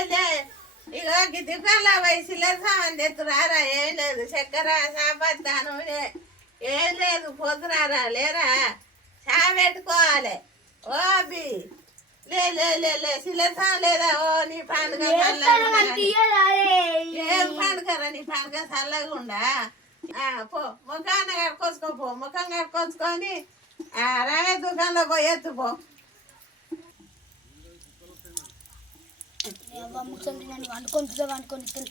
ఇగో గిద్దిపల్ల వయసులో సామాన్ తెత్తురారా? ఏం లేదు. చక్కెర సాపత్తా నూనె ఏం లేదు. పొద్దురారా లేరా? చా పెట్టుకోవాలి. ఓ లే లే లే లే. సిలసా లేదా? ఓ నీ పండుగ. ఏం పండుగరా నీ పండుగ చల్లగా ఉండా? ఆ, పో. ముఖాన్ని కడుకొచ్చుకో పో. ముఖం కడుకొచ్చుకొని ఆ, రావే దుకాణంలో పోయి వండుకొని వండుకొని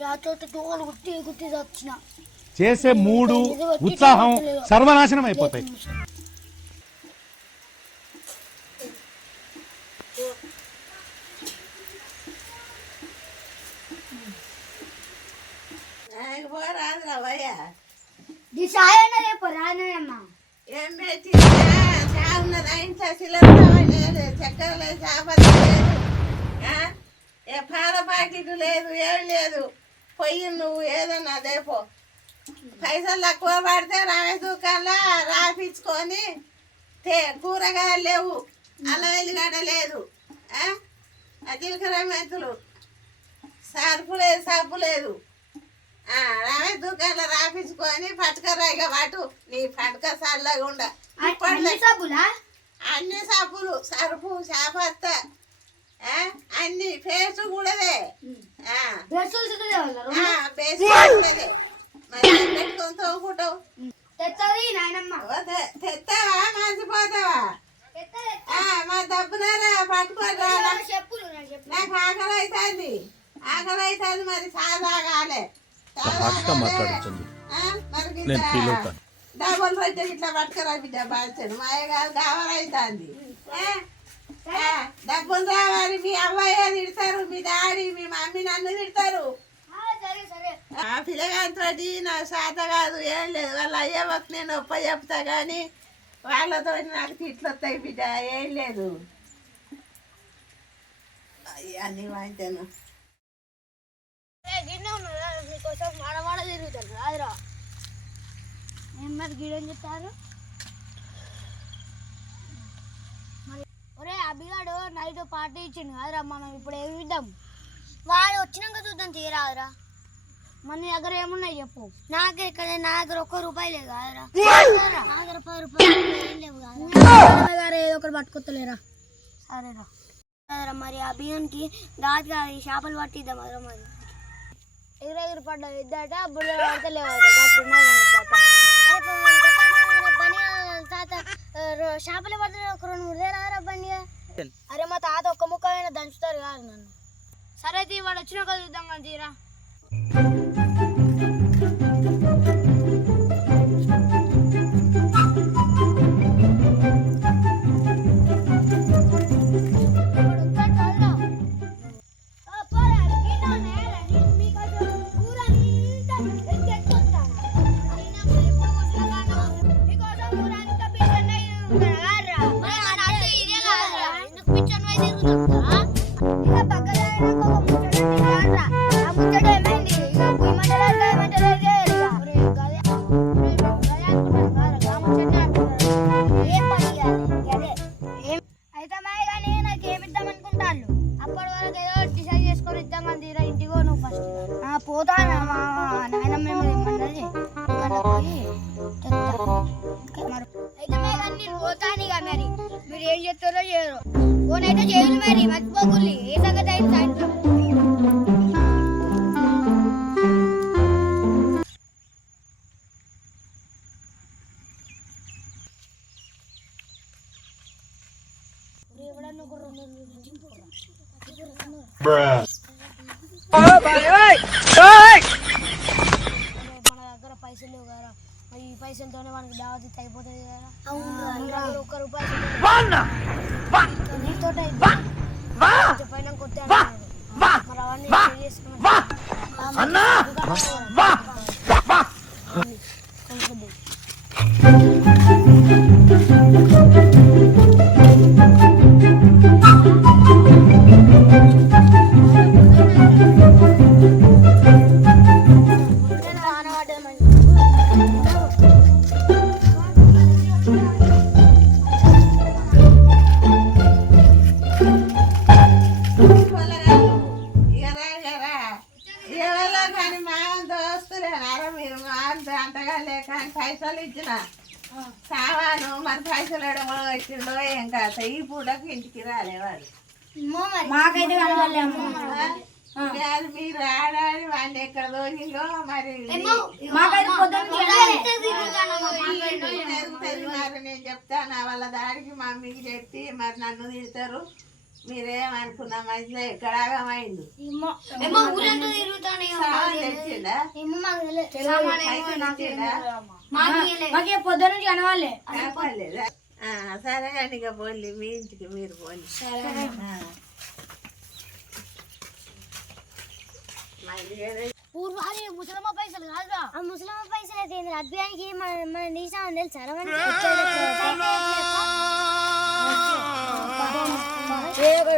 రాత్రి తోలు గుట్టి గుట్టి వచ్చిన చేసే మూడు ఉత్సాహం సర్వనాశనం అయిపోతాయి. ఏం చా ఉన్నదా ఇంట్లో సిలసా లేదు చక్కెర లేదు చాపత్త లేదు ఆ? ఏ పాల ప్యాకెట్ లేదు ఏం లేదు. పొయ్యి నువ్వు ఏదన్నా దేపో. పైసలు తక్కువ పడితే రమేష్ దుకాణంలో రాపించుకొని తే కూరగాయలు లేవు. అల్లం వెల్లిగడ్డ లేదు. జీలకర్ర మెంతులు. సరుపు లేదు సబ్బు లేదు. ఆ, రమేష్ దుకాణంలో రాపించుకొని పట్టుకరా ఇక పట్టు నీ పట్టుక చల్లగా ఉండ అన్ని సబ్బులు సరుపు చాపత్త. అన్ని పేస్ట్ కూడాదే ఆ, డ్రెస్సులు ఆ, పేస్ట్ కూడాదే మరి పెట్టుకొని తోముకుంటావు? తెస్తావా మా డబ్బునారా పట్టుకోరా నాకు- ఆకలి అవుతుంది ఆకలి అవుతుంది మరి చాలా కాలే హాట్గా మాట్లాడుతుంది. డబల్ రొట్టె ఇట్లా పట్టుకురా బిడ్డ బాల్చాడు మా అయ్యగారు కావాలవుతుంది డబ్బులు రావాలి. మీ అవ్వయ్య తిడతారు మీ డాడీ మీ మమ్మీ నన్ను తిడతారు. ఆ, పిల్లగారితో నాకు శాత కాదు ఏం లేదు. వాళ్ళ అయ్యే వరకు నేను ఒప్ప చెప్తా కానీ వాళ్ళతో నాకు తిట్లు వస్తాయి బిడ్డ ఏం లేదు. అన్నీ గిన్నె మీకోసం మాడమాడ తిరుగుతాను. రాదురా. ఏం మరి గిడని చెప్తారు ఒరే అభిగాడు నైట్ పార్టీ ఇచ్చిండు. కాదురా మనం ఇప్పుడు ఏమి ఇద్దాం వాడు వచ్చినాక చూద్దాం తీరాదురా. మన దగ్గర ఏమున్నాయి చెప్పు. నా దగ్గర ఇక్కడ నా దగ్గర ఒక్క రూపాయి లేదు కాదురా. నా దగ్గర పది రూపాయలు ఏం లేవు కాదురా. ఏదో ఒకటి సరేరా. సరేరా మరి అభియాన్కి దాటి కాదు చేపలు పట్టిద్దాం అదరా మరి. ఎగురెగురు పడ్డా ఇద్దట బుల్ల పడితే లేవు చేపలు పడితే ఒక రెండు మూడు రారా బండి. అరే మా తాత ఒక్క ముక్క అయినా దంచుతారు కాదు నన్ను. సరే తీ వాడు వచ్చినాక చూద్దాం కానీ తీరా. పోతానా మా నాయనమ్మ ఏమో ఇమ్మన్నది పోయి మరి. అయితే మాయ నేను పోతాను ఇక మరి మీరు ఏం చెప్తారో చేయరు ఫోన్ అయితే చేయదు మరి మర్చిపోకుల్లి ఏ సంగతి అయింది సాయంత్రం ఎవడన్నా దగ్గర పైసలు లేవు కదా. ఈ పైసలతోనే మనకి దావతి అయిపోతుంది కదా. దగ్గర ఒక్క రూపాయి నీతో పైన కొట్టే మరి అవన్నీ పే కాదు ఈ పూటకు ఇంటికి మాకైతే అమ్మ మరి మీరు ఎక్కడ నేను చెప్తాను వాళ్ళ దాడికి మమ్మీకి చెప్పి మరి నన్ను తిడతారు. మీరేమనుకున్నా మధ్యలో ఎక్కడ ఆగమైంది? ఊరంతా తిరుగుతానే సామాన్ తెచ్చిండా పైసలు ఇచ్చిండా మాకే పొద్దు నుంచి కనవాలే కాపాడలేదా? ఆ, సరే అండి ఇక పోండి మీ ఇంటికి మీరు ఏదో పూర్వారి ముసలమ్మ పైసలు కాదురా ఆ ముసలమ్మ పైసలు అయితే అభ్యానికి మన మన నీసామని తెలుసా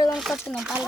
కొనుక్కొస్తున్నాం పల్ల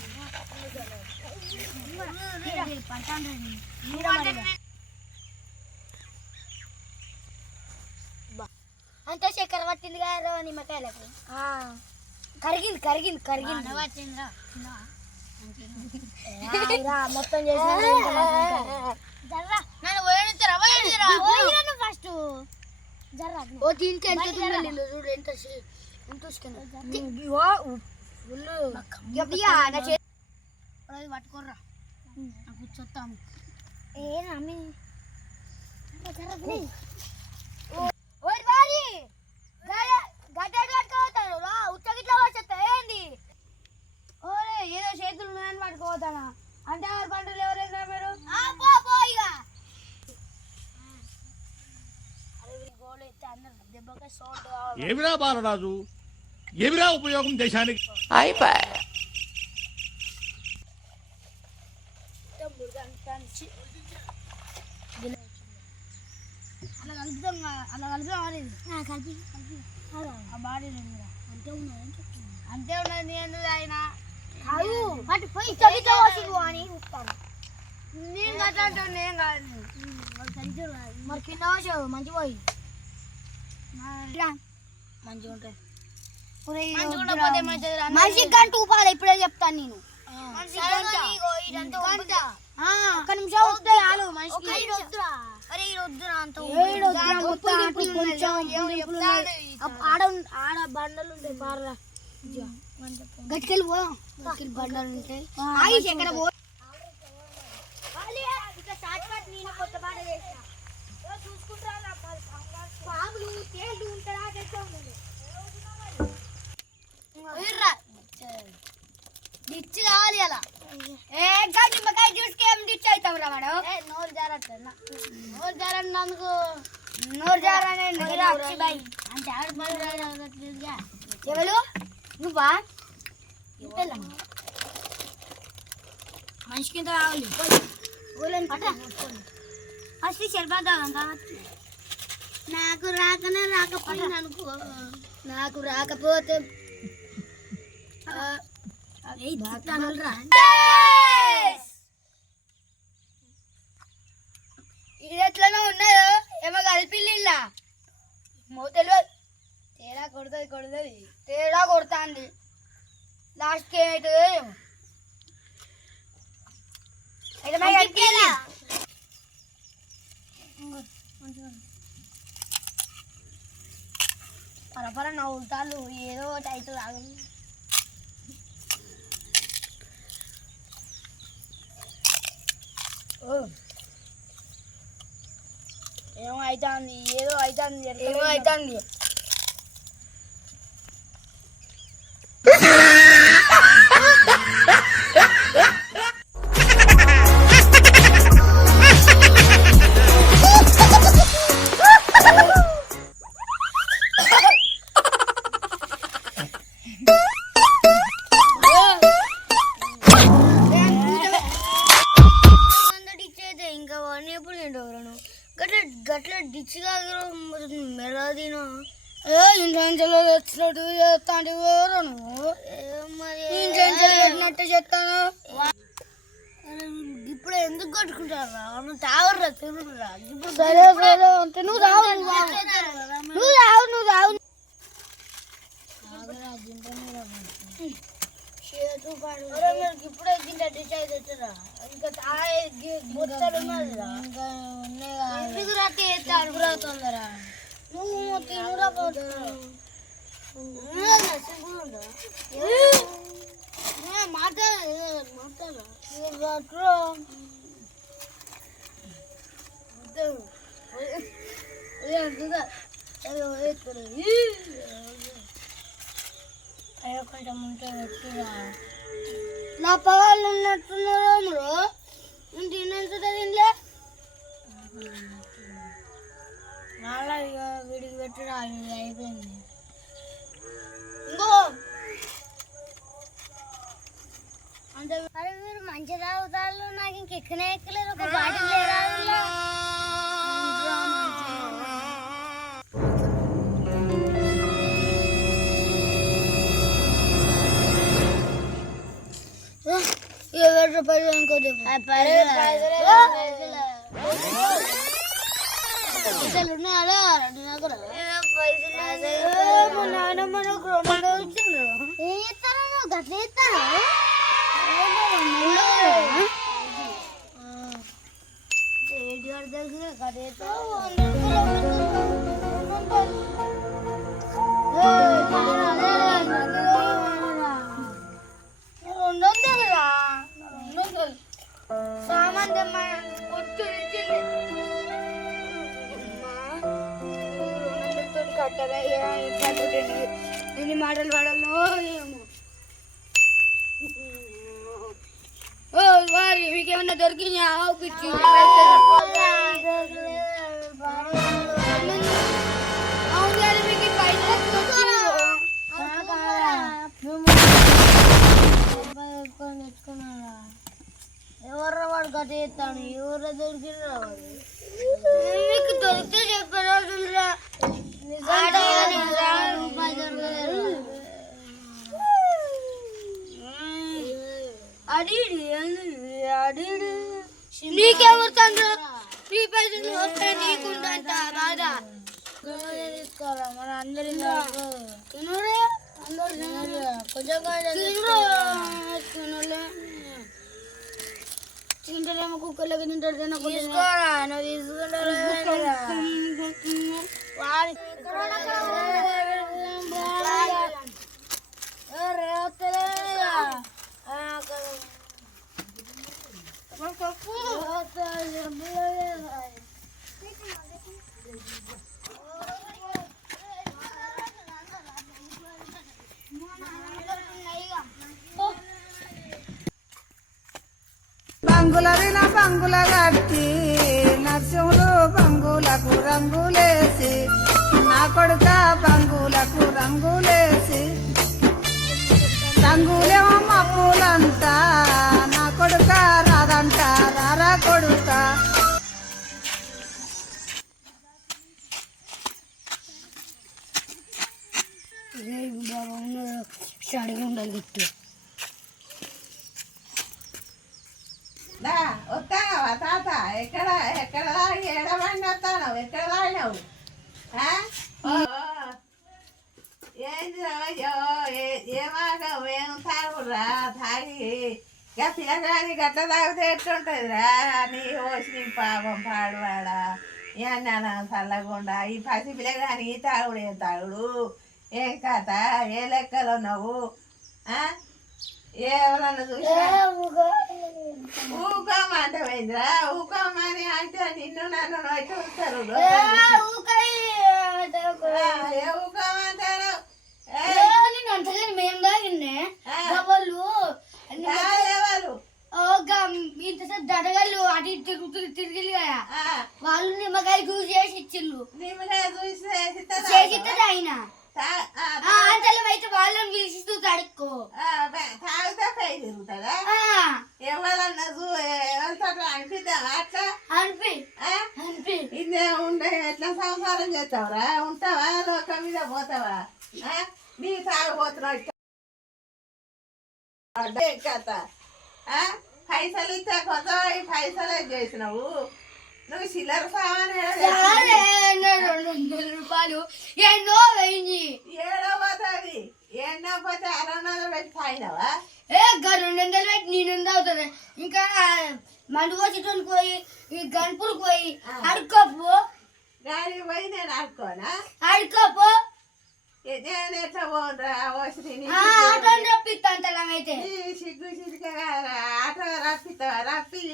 అంతా చక్కెర పట్టింది కదా నిమ్మకాయలకు? కరిగింది కరిగింది కరిగింది. మొత్తం ఫస్ట్ ఓ దీనికి ఎంత చూడు ఎంత ఎంత పట్టుకోర్రా. కూర్చొస్తాము ఏ రమ్మి ఓయ్ బారి గడ్డ పట్టుకోతాను రా ఉత్తగిట్లా వచ్చేస్తా ఏంది ఓరే ఏదో చేతులు ఉన్నాయని పట్టుకోతానా అంటే ఎవరు పంటలు మీరు దెబ్బకి సోటు కావాలి ఏమిరా బాలరాజు ఏమిరా ఉపయోగం దేశానికి అలా కలుపుతాం కదా, అలా కలుపుతాం అది కలిపి కలిపి ఆ బాడీ అంతే ఉన్నది అంతే ఉన్నది నేను ఆయన కాదు అటు పోయి చదివితే అని చెప్తాను నేను కట్ట అంటాను నేను కాదు. మరి కింద వచ్చావు మంచి పోయి. మంచిగా ఉంటాయి మనిషి గంట ఊపాలి ఇప్పుడే చెప్తాను నేను. ఒక్క నిమిషం మనిషికి ఆడ ఆడ బండలు ఉంటాయి పారరా గట్టికెళ్ళి బండలు ఉంటాయి. ఆగి చక్కెర పో. పాములు తేళ్ళు ఉంటారా? డిచ్ కావాలి అలా. ఏ గా నిమ్మకాయ జ్యూస్కి ఏం డిచ్ అవుతాం రా మేడం నోరు జారట్లే నోరు జారన్నందుకు నోరు జారనే అంటే ఎవరు నువ్వా? మనిషికి ఎంత కావాలి ఫస్ట్ సరిపోతా నాకు రాకనే రాకపోయింది అనుకో. నాకు రాకపోతే ఇది ఎట్లనో ఉన్నాయో ఏమో కలిపిల్లి ఇలా మూతలు తేడా కొడుతుంది కొడుతుంది. తేడా కొడుతుంది. లాస్ట్కి ఏమవుతుందో ఏమో. పరపర నవ్వుతాలు ఏదో ఒకటి అవుతుంది ఆగదు ఓ ఏమో అవుతుంది ఏదో అవుతుంది ఏమో అవుతుంది సరే సరే అంటే నువ్వు తాగు నువ్వు తాగు నువ్వు తాగు ఇప్పుడే గింట డిసైడ్ అవుతారా ఇంకా బొత్తలు ఉన్నాయి తొందర నువ్వు తినురా మాట్లాడు మాట్లాడు కొంచెం ఉంటే పెట్టిరా నా పగలు ఉన్నట్టున్నారు మీరు నేను తిన్నంత తినలే మళ్ళా ఇక వీడికి పెట్టురా అయిపోయింది ఇంకో అంటే అరే మీరు మంచి తాగుతారు నాకు ఇంకెక్కనే ఎక్కలేదు ఒక బాటిల్ లేరా ఇరవై రూపాయలు పైసలు ఉన్నాయా మా నాయనమ్మ నాకు రెండు వందలు ఏం చేస్తారా నువ్వు గట్ల చేస్తారా దగ్గర ఎన్ని మాటలు పడాలో ఏమో ఓ వారి మీకేమన్నా దొరికినా ఆవు పిచ్చి? చేస్తాను ఎవరు దొరికిరా వాడు మీకు దొరికితే దొరకలేదు. అడిగి అడిగి నీకెవరు తండ్రి? నీ పైసలు వస్తాయి నీకుంటా రాదా? మన అందరి కొంచెం తినలే తింటారేమో కుక్కర్లకి తింటారు తినకుండా తీసుకోరా నువ్వు తీసుకుంటారా వాడి బంగుల విన బంగుల గట్టి నరసింహులు బంగులకు రంగులేసి నా కొడుక బంగులకు రంగులేసి. రంగులేమో మప్పులంతా నా కొడుక రాదంట రారా కొడుక. అడిగి ఉండాలి గిట్టు దా వస్తావా తాత? ఎక్కడ ఎక్కడ ఎడబండి వస్తాను ఎక్కడ? ఓ, ఏంది అయ్యో ఏమాగం ఏం తాగురా తాగి ఇక పిల్లగాని గట్ల తాగితే ఎట్లుంటుందిరా? నీ ఓసి పాపం పాడువాడా. ఏమన్నా చల్లకుండా ఈ పసి పిల్లగాని ఈ తాగుడు ఏం తాగుడు? ఏం కథ? ఏ లెక్కలో ఉన్నావు? ఆ? ఎవరన్నా చూసినా ఊకోమంటే పోయిందిరా ఊకోమని అంటే నిన్ను నన్ను నోటి ఉంటారు ఏ ఊకోమంటారు ఏ, మేము తాగిండే ఆ. వాళ్ళు కాదెవరు? ఇంతసేపు దడగళ్ళు అటు ఇటు తిరుగుతూ తిరిగి కదా ఆ, వాళ్ళు నిమ్మకాయ జ్యూస్ చేసి ఇచ్చిళ్ళు నిమ్మకాయ చూసి చేసిస్తారా? చేసిస్తుంది ఆయన తా- ఆ, అంతలో అయితే వాళ్ళని పిలిచిస్తూ తడుక్కో ఆ, బ- తాగితే పై తిరుగుతుందా ఎవరన్నా చూ- ఎవరితో అనిపిద్దామా అట్లా అనిపి ఆ? అనిపి ఇదే ఉండే ఎట్లా సంసారం చేస్తావురా ఉంటావా లోకం మీద పోతావా ఆ? నీ తాగబోతున్నావు అడ్డే కథ? పైసలు ఇచ్చా కొత్త పైసలు చేసినావు? నువ్వు చిల్లర రెండు వందల రూపాయలు. ఎన్నో వెయ్యి. ఏడో పోతుంది. ఏడో పోతే అరవై వందలు పెట్టి తాగినావా? ఏ రెండు వందలు పెట్టి నేను అవుతుంది ఇంకా మందు వచ్చేటోనికి పోయి ఈ గన్పూర్కి పోయి అడుక్కోపు. గాడి పోయి నేను ఆడుకోనా అడుక్కోపు. సిగ్గు సిగ్గుగా ఆటో రప్పిస్తావా రప్పి?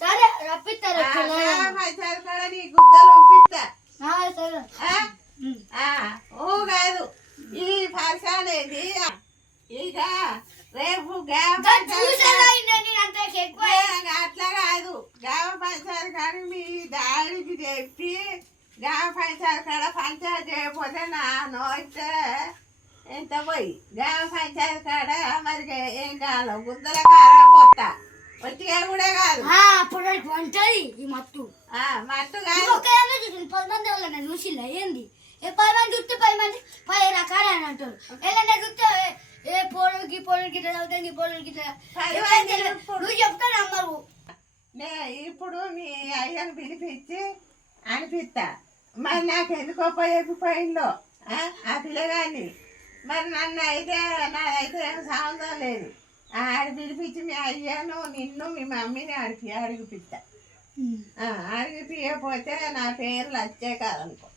సరే రప్పిస్తారు కాడ నీ గుద్దలు పంపిస్తా ఊ కాదు ఈ పరిశానేది ఇక రేపు అట్లా కాదు. గ్రామ పంచాయతీ కాడ మీ దాడికి చెప్పి గ్రామ పంచాయతీ కాడ పంచాయతీ చేయకపోతే నా నోయితే ఎంత పోయి గ్రామ పంచాయతీ కాడ మరి ఏం కావాలి గుద్దల కారం కొత్త ఒట్టిగా కూడా కాదు అప్పుడు వంటది ఈ మత్తు ఆ, మట్టు కాదు చూసింది పది మంది వాళ్ళని చూసిల్లా ఏంది ఏ పది మంది చూస్తే పది మంది పది రకాలు అని అంటారు ఎలా చూస్తే ఏ- పోలకి పోలకి ఇట్లా చదువుతాయి ఈ పోలకి ఇట్లా నువ్వు చెప్తాను అమ్మరు నే ఇప్పుడు మీ అయ్యను పిలిపించి అనిపిస్తా మరి నాకు ఎందుకో పోయిపోయిందో ఆ పిల్లగాన్ని. మరి నన్ను అయితే నాదైతే ఏం సంబంధం లేదు. ఆడి పిలిపించి మీ అయ్యను నిన్ను మీ మమ్మీని అడిగి అడిగిపిస్తా. అడిగిపియకపోతే నా పేర్లు వచ్చే కాదనుకో.